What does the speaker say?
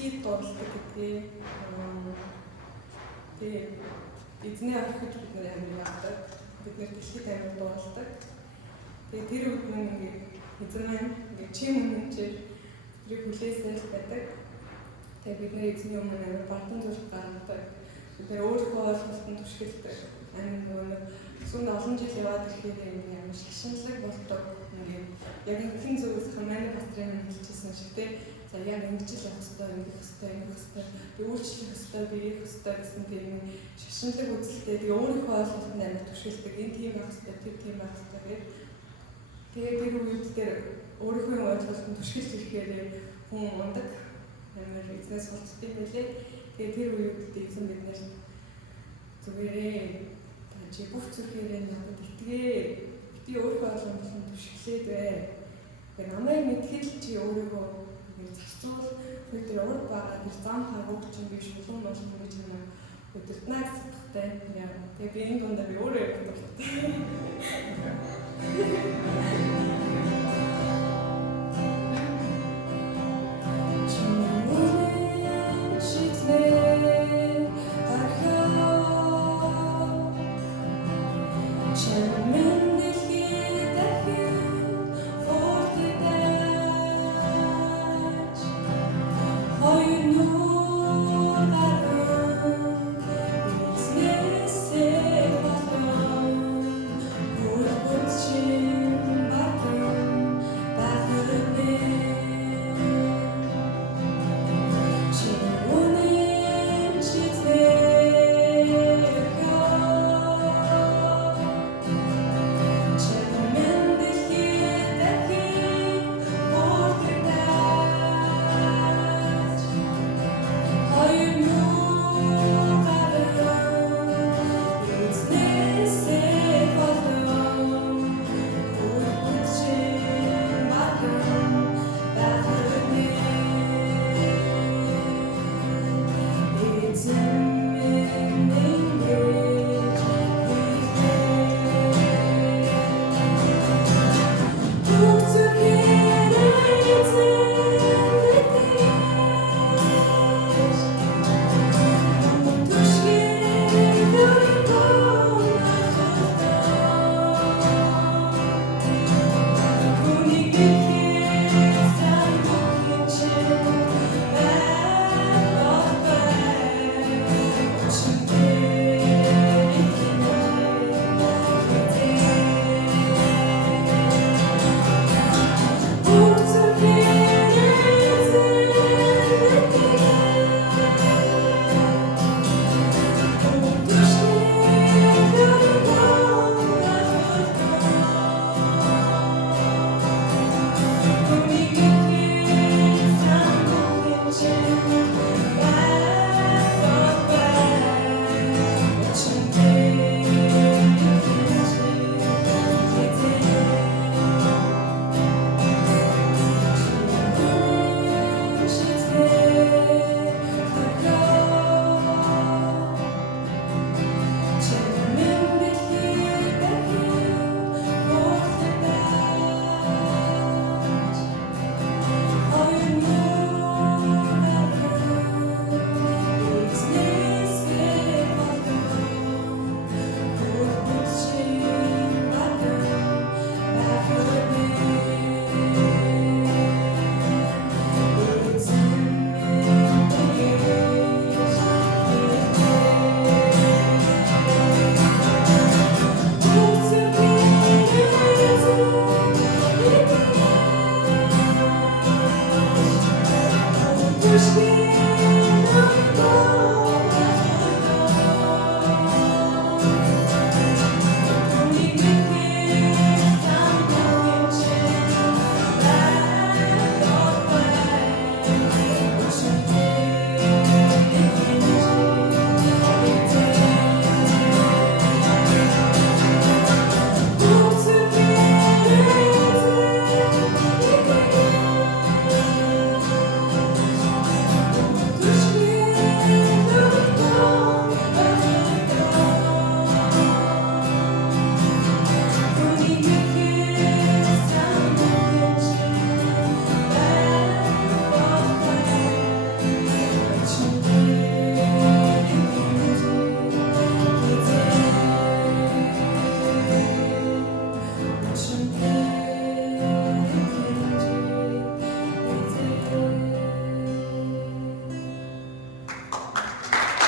дэлхийд дуулдаг гэдгийг тэгээ эзний орхид бид нэр амир яадаг. Бид нэр дэлхийд амир дуулдаг. Тэгээ тэр үед мөн ингээд эзэн маань ингээд чи өмнөчээр тэрийг хүлээсэл байдаг. Тэгээ бид нэр эзний өмнө амир бардам зүйл гаргадаг. Бид нэр өөрийнхөө ойлголтод түшгэлдэг. Амир нөгөө сүнд олон жил яваад ирэхээр ингээд амир шашинлаг болдог. Ингээд яг хэн зүйлс хамааны пастрын хэлчихсэн шиг те. За яг ингэж л явах хэрэгтэй, ингэх хэрэгтэй, тэг үйлчлэх хэрэгтэй, биеих хэрэгтэй гэсэн тийм шашинлаг үзэлтэй тэгээ өөрийнхөө ойлголтод амир түшгэлдэг. Энэ тийм байх хэрэгтэй, тэр тийм байх хэрэгтэй гэдэг. Тэгээ тэр үед дээр өөрийнхөө ойлголтод түшгэлж ирэхээр хүн ундаг амир эзнээс болцдог байлээ. Тэгээ тэр үед эзэн биднээс зүгээрээ та чи бүх зүйлээрээ надад итгээ. Би өөрийнхөө ойлголтод түшгэлээд бай. Тэгээ намайг мэдхэд чи өөрийгөө зохицуул өдөр урд байгаа тэр зам хагууч чинь би шулуун болно гэж байна. Өдөртнаа сэтгэхтэй яа. Тэгээ би энэ дундаа би өөрөө явах дуртай. Push me.